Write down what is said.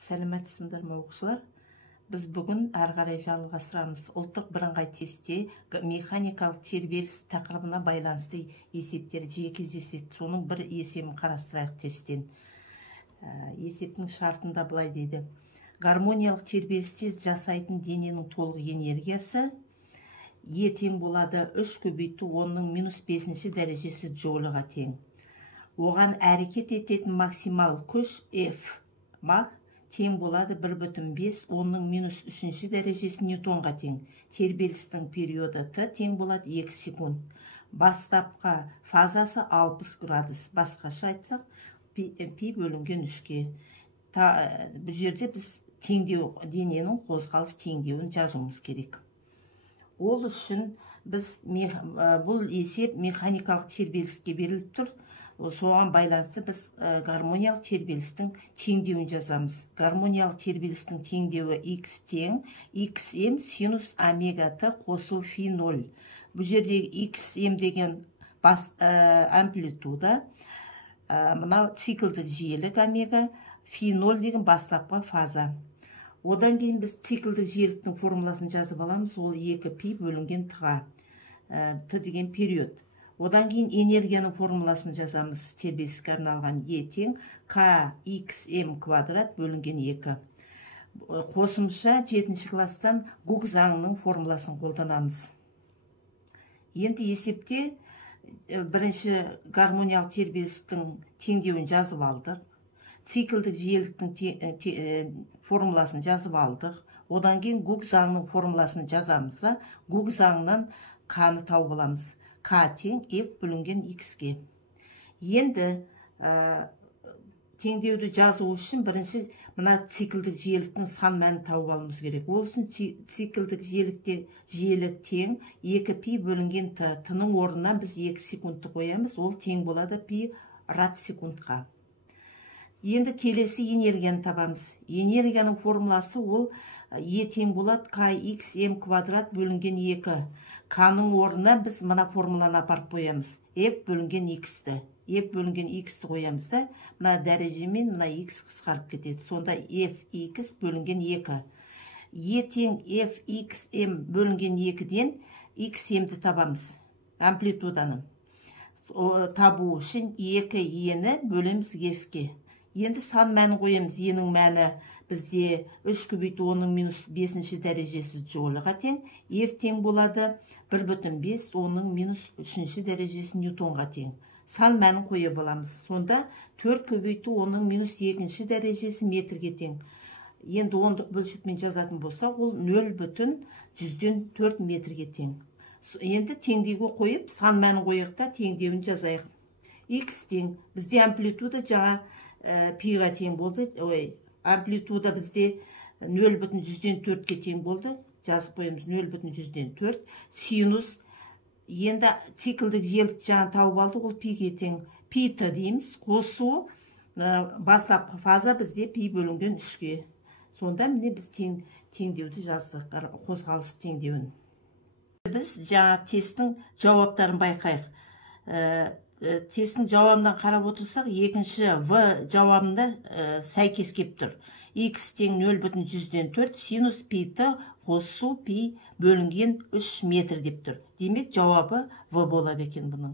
Сәлеметсіздер ме оқушылар? Біз бүгін әрі қарай жалғастырамыз. Ұлттық бірыңғай тестте механикалық тербеліс тақырыбына байланысты есептер жиі кездеседі. Соның бір есебін қарастырайық тесттен. Есептің шартында былай дейді: гармониялық тербелісте жасайтын дененің толық энергиясы Е тең болады 3 көбейту 10⁻⁵ дәрежесі джоульға тең. Оған әрекет ететін максимал күш F мак тең болады 1,5 10⁻³ дәрежесі ньютонға тең. Тербелістің периоды Т тең болады 2 секунд. Бастапқы фазасы 60 градус. Басқаша айтсақ, пи бөлінген 3-ке. Бұл жерде біз теңдеу, дененің қозғалыс теңдеуін жазуымыз керек. Ол үшін біз бұл есеп механикалық тербеліске беріліп тұр. Соған байланысты біз гармониялық тербелістің теңдеуін жазамыз. Гармониялық тербелістің теңдеуі x тең xm синус омега т қосу фи 0. Бұл жердегі xm деген амплитуда, мынау циклдік жиілік омега, фи 0 деген бастапқы фаза. Одан кейін біз циклдік жиіліктің формуласын жазып аламыз. Ол 2 пи бөлінген т-ға. Т деген период. Одан кейін энергияның формуласын жазамыз. Тербеліске арналған Е тең kxm квадрат бөлінген 2. Қосымша 7-ші класстан Гук заңының формуласын қолданамыз. Енді есепте бірінші гармониялық тербелістің теңдеуін жазып алдық. Циклдік жиіліктің формуласын жазып алдық. Одан кейін Гук заңының формуласын жазамыз. Гук заңынан К-ны тауып аламыз. К тең F бөлінген X-ке. Енді теңдеуді жазу үшін бірінші мына циклдік жиіліктің сан мәнін тауып алуымыз керек. Ол үшін циклдік жиілік тең 2 пи бөлінген т. Т-ның орнына біз 2 секундты қоямыз. Ол тең болады пи рад секундқа. Енді келесі энергияны табамыз. Энергияның формуласы ол Е тең болады kxm квадрат бөлінген 2. К-ның орнына біз мына формуланы апарып қоямыз. F бөлінген x-ті. F бөлінген x-ті қоямыз да, мына дәрежемен мына x қысқарып кетеді. Сонда fx бөлінген 2. Е тең fxm бөлінген 2-ден xm-ді табамыз. Амплитуданы. Табу үшін 2 ені бөлеміз f-ке. Енді сан мәні қоямыз. Енің мәні бізде 3 көбейту 10⁻⁵ дәрежесі джоульға тең. F тең болады 1,5 10⁻³ дәрежесі ньютонға тең. Сан мәнін қойып аламыз. Сонда 4 көбейту 10⁻² дәрежесі метрге тең. Енді ондық бөлшекпен жазатын болса, ол 0,4 метрге тең. Енді теңдеуге қойып, сан мәнін қойық та теңдеуін жазайық. X тең. Бізде амплитуда жаңа пиға тең болды. Амплитуда бізде 0,4-ке тең болды. Жазып қойымыз 0,4. Синус. Енді циклдік жиілікті жаңа тауып алды, ол пиге тең. Пи-ті дейміз. Қосу бастапқы фаза бізде пи бөлінген 3-ке. Сонда міне біз теңдеуді жаздық. Қозғалыс теңдеуін. Біз жаңа тесттің жауаптарын байқайық. Тесттің жауабынан қарап отырсақ, екінші В жауабында сәйкес кеп тұр. X тең 0,4 синус пи-ті қосу пи бөлінген 3 метр деп тұр. Демек, жауабы В болады екен бұның.